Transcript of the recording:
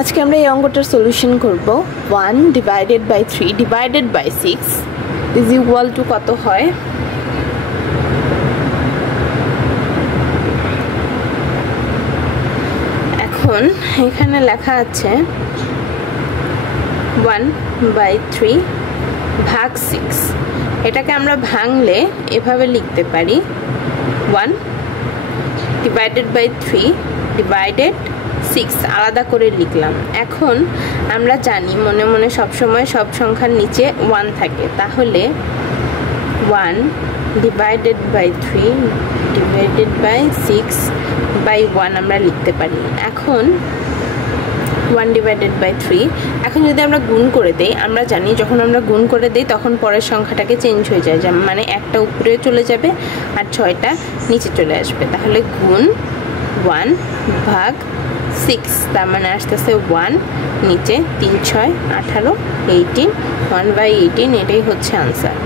আজকে আমরা এই অঙ্কটার সলিউশন করব 1 divided by 3 divided by 6 is equal to কত হয়। এখন এখানে লেখা আছে 1/3 ভাগ 6। এটাকে আমরা ভাঙলে এভাবে লিখতে পারি 1 ডিভাইডেড বাই 3 ডিভাইডেড 6 আলাদা করে লিখলাম। এখন আমরা জানি মনে মনে সবসময় সব সংখ্যার নিচে 1 থাকে, তাহলে 1 ডিভাইডেড বাই 3 ডিভাইডেড বাই 6/1 আমরা লিখতে পারি। এখন 1 ডিভাইডেড বাই 3 এখন যদি আমরা গুণ করে দেই, আমরা জানি যখন আমরা গুণ করে দেই তখন পরের সংখ্যাটাকে চেঞ্জ হয়ে যায়, মানে একটা উপরে চলে যাবে আর 6টা নিচে চলে আসবে। তাহলে গুণ 1 ভাগ 6, তার মানে আসতেছে 1, নিচে 3 6 18 18 1/18, এটাই হচ্ছে আনসার।